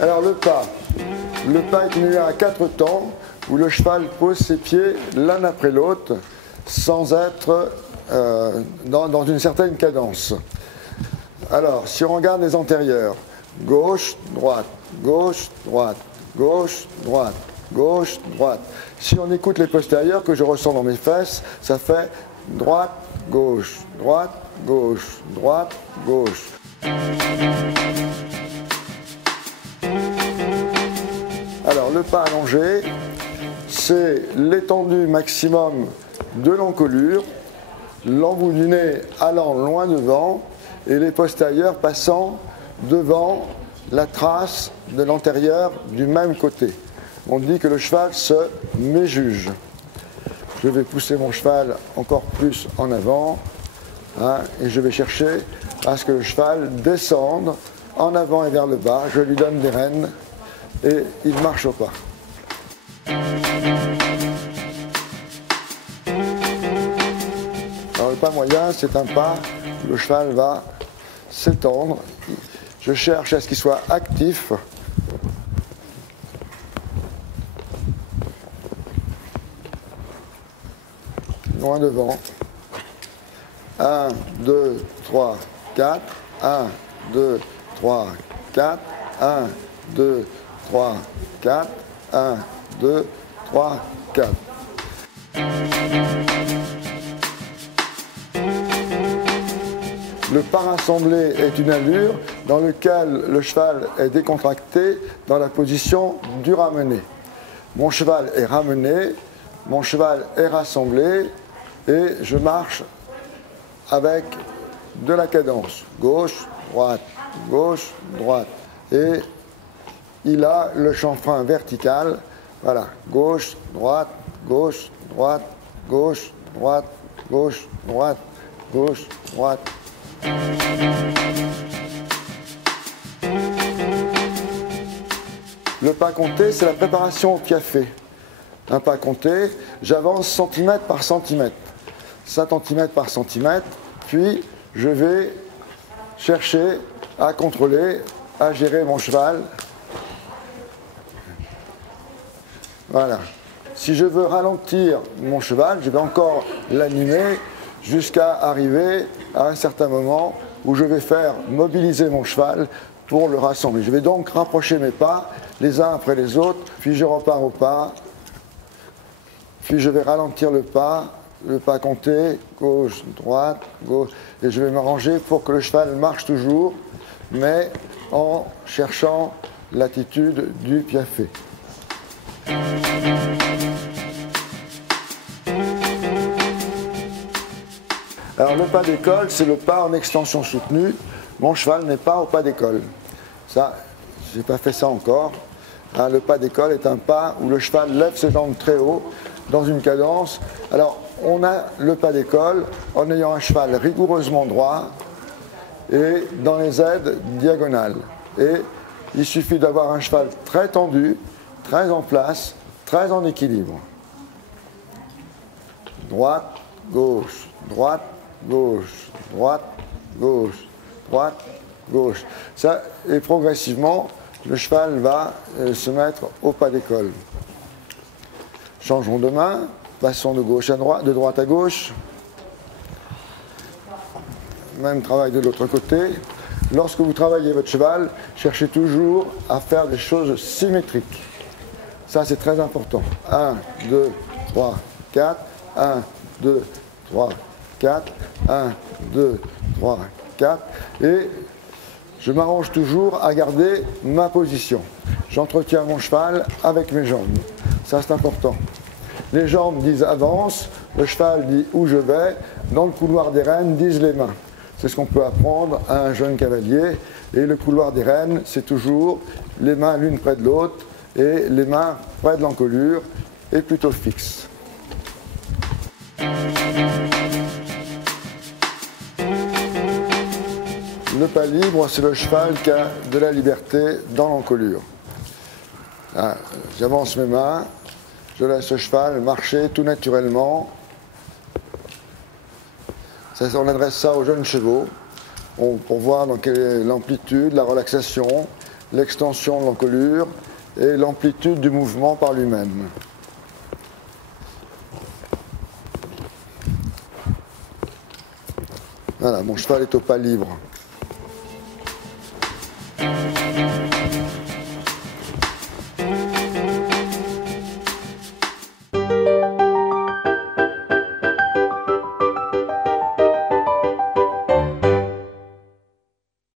Alors le pas est une à 4 temps où le cheval pose ses pieds l'un après l'autre sans être dans une certaine cadence. Alors si on regarde les antérieurs, gauche, droite, gauche, droite, gauche, droite, gauche, droite. Si on écoute les postérieurs que je ressens dans mes fesses, ça fait droite, gauche, droite, gauche, droite, gauche. Alors le pas allongé, c'est l'étendue maximum de l'encolure, l'embout du nez allant loin devant et les postérieurs passant devant la trace de l'antérieur du même côté. On dit que le cheval se méjuge. Je vais pousser mon cheval encore plus en avant et je vais chercher à ce que le cheval descende en avant et vers le bas. Je lui donne des rênes et il marche au pas. Alors le pas moyen, c'est un pas où le cheval va s'étendre. Je cherche à ce qu'il soit actif. Loin devant. 1, 2, 3, 4. 1, 2, 3, 4. 1, 2, 3, 4. 1, 2, 3, 4. Le pas rassemblé est une allure dans laquelle le cheval est décontracté dans la position du ramené. Mon cheval est ramené, mon cheval est rassemblé et je marche avec de la cadence. Gauche, droite, gauche, droite. Et il a le chanfrein vertical. Voilà, gauche, droite, gauche, droite, gauche, droite, gauche, droite, gauche, droite. Le pas compté, c'est la préparation au piafé. Un pas compté, j'avance centimètre par centimètre, centimètre par centimètre, puis je vais chercher à contrôler, à gérer mon cheval. Voilà. Si je veux ralentir mon cheval, je vais encore l'animer jusqu'à arriver à un certain moment où je vais faire mobiliser mon cheval pour le rassembler. Je vais donc rapprocher mes pas les uns après les autres, puis je repars au pas, puis je vais ralentir le pas compté, gauche, droite, gauche, et je vais m'arranger pour que le cheval marche toujours, mais en cherchant l'attitude du piafé. Alors le pas d'école, c'est le pas en extension soutenue. Mon cheval n'est pas au pas d'école. Ça, je n'ai pas fait ça encore. Le pas d'école est un pas où le cheval lève ses jambes très haut dans une cadence. Alors on a le pas d'école en ayant un cheval rigoureusement droit et dans les aides diagonales. Et il suffit d'avoir un cheval très tendu, très en place, très en équilibre. Droite, gauche, droite, gauche, droite, gauche, droite, gauche. Ça, et progressivement, le cheval va se mettre au pas d'école. Changeons de main, passons de gauche à droite, de droite à gauche. Même travail de l'autre côté. Lorsque vous travaillez votre cheval, cherchez toujours à faire des choses symétriques. Ça, c'est très important. 1, 2, 3, 4. 1, 2, 3, 4. 1, 2, 3, 4. Et je m'arrange toujours à garder ma position. J'entretiens mon cheval avec mes jambes. Ça, c'est important. Les jambes disent avance, le cheval dit où je vais. Dans le couloir des rênes disent les mains. C'est ce qu'on peut apprendre à un jeune cavalier. Et le couloir des rênes, c'est toujours les mains l'une près de l'autre et les mains près de l'encolure et plutôt fixes. Le pas libre, c'est le cheval qui a de la liberté dans l'encolure. J'avance mes mains, je laisse le cheval marcher tout naturellement Ça, on adresse ça aux jeunes chevaux pour voir dans quelle est l'amplitude, la relaxation, l'extension de l'encolure et l'amplitude du mouvement par lui-même. Voilà, mon cheval est au pas libre.